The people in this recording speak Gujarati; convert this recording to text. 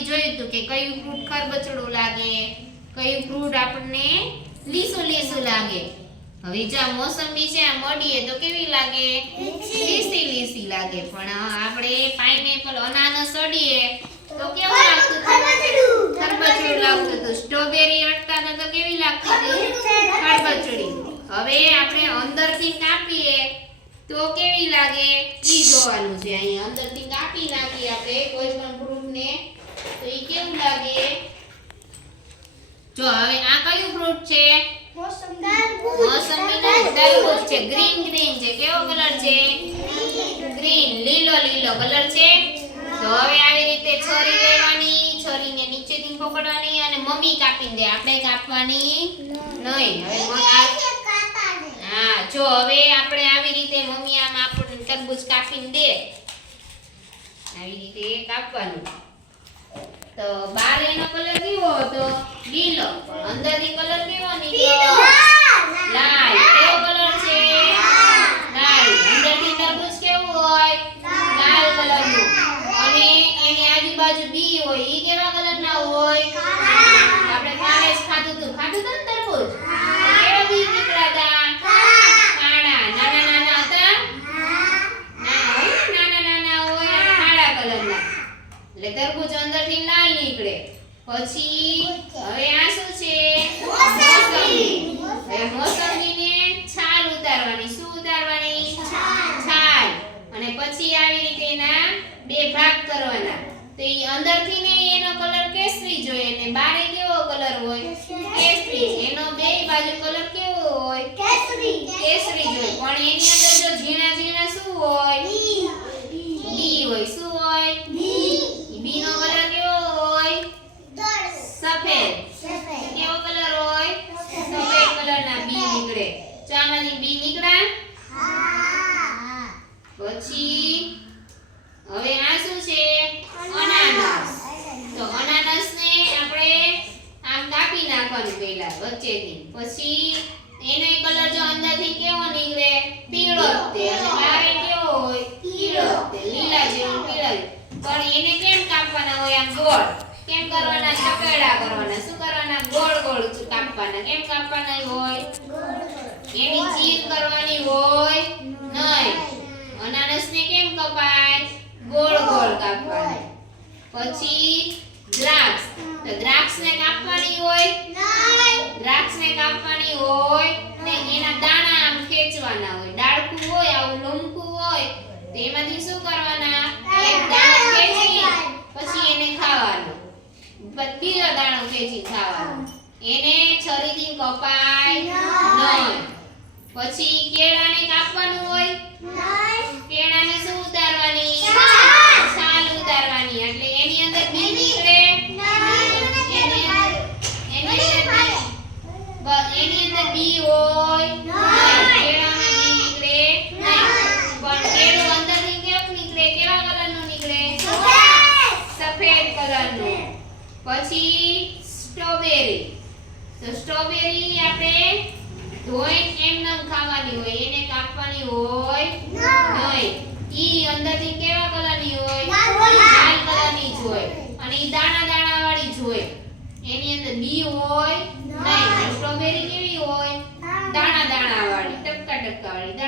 પરથી જોયું હતું કે કયું ફ્રૂટ ખરબચડું લાગે કયું ફ્રૂટ આપણને લીસું લીસું લાગે. હવે જો આ મોસંબી છે આ મોડીએ તો કેવી લાગે? લીસી. લીસી લાગે. પણ આપણે પાઇનેપલ અનાનસ અડીએ તો કેવું લાગતું હતું? ખરબચડું. લાગતું હતું. સ્ટ્રોબેરી અડતા તો કેવી લાગતી હતી? ખરબચડી. હવે આપણે અંદરથી કાપીએ તો કેવી લાગે? ઈ જોવાનું છે. અહીંયા અંદરથી કાપી નાખીએ આપણે કોઈ પણ ઈ કેવું લાગે? જો, હવે આ કયું ફ્રૂટ છે? અને મમ્મી કાપી દે. આપણે કાપવાની નહીં. હા, જો, હવે આપણે આવી રીતે મમ્મી આમ આપણને તરબૂચ કાપીને દે. આવી રીતે કાપવાનું. તો બાર એનો કલર કેવો હતો? લીલો. પણ અંદરથી કલર કેવો નીકળ્યો? લાલ. કેવો કલર છે? લાલ. અંદરથી તરબૂચ કેવું હોય? લાલ. કલરનું અને એની આજુબાજુ બી હોય. ઈ કેવા કલરના હોય? આપણે જ ખાધું હતું ખાધું હતું ને તરબૂચ તો કેવા બી નીકળ્યા હતા કાળા નાના નાના હતા ના હોય ને નાના નાના હોય અને કાળા કલરના એટલે તરબૂચ અંદરથી લાલ નીકળે. પછી હવે આ શું છે? મોસંબી. મોસંબીને છાલ ઉતારવાની. શું ઉતારવાની? છાલ. અને પછી આવી રીતે એના બે ભાગ કરવાના. તો એ અંદરથી ને એનો કલર કેસરી જોઈએ અને બારે કેવો કલર હોય? કેસરી. એનો બે બાજુ કલર કેવો હોય કેસરી જોઈએ પણ એની અંદર જો ઝીણા ઝીણા શું હોય બી હોય શું હોય બી નો કલર કેવો હોય સફેદ કેવો કલર હોય સફેદ કલરના બી આમાંથી બી નીકળ્યા પછી હવે આ શું છે? અનાનસ. તો અનાનસને આપણે આમ કાપી નાખવાનું પહેલા વચ્ચેથી. પછી એનો કલર જો અંદરથી કેવો નીકળે? પીળો તે. અને બહાર કેવો હોય? પીળો તે. લીલા જેવો પીળો. પણ એને કેમ કાપવાના હોય આમ ગોળ? કેમ કરવાના? ચપેડા કરવાના. શું કરવાના? ગોળ ગોળ કાપવાના. કેમ કાપવાના હોય? એની ચીર કરવાની હોય નહીં. અનાનસને કેમ કપાય? ગોળ ગોળ કાપવાની. પછી દ્રાક્ષ. તો દ્રાક્ષને કાપવાની હોય? દ્રાક્ષને કાપવાની હોય ને એના દાણા આમ ખેંચવાના હોય. ડાળખું હોય, આવું લંબકું હોય, તો એમાંથી શું કરવાના? એક દાણો ખેંચી, પછી એને ખાવાનું. બીજો દાણો ખેંચી ખાવાનો. એને છરીથી કપાય નહીં. પછી કેળાને કાપવાનું હોય? કેળાને શું ઉતારવાની? છાલ ઉતારવાની. એટલે એની અંદર બી નીકળે? એની અંદર એની અંદર બી એની અંદર બી હોય? કેળામાં બી નીકળે? પણ કેળું અંદરથી કેવું નીકળે? કેવા કલરનું નીકળે? સફેદ કલરનું. પછી સ્ટ્રોબેરી. તો સ્ટ્રોબેરી આપણે એમનેમ ખાવાની હોય એને કાપવાની હોય? નહીં. ઈ અંદરથી કેવા કલરની હોય? લાલ કલરની. જ હોય. અને ઈ દાણા દાણા વાળી જ હોય. એની અંદર બી હોય? નહીં. સ્ટ્રોબેરી કેવી હોય? દાણા દાણા વાળી ટપકા ટપકા વાળી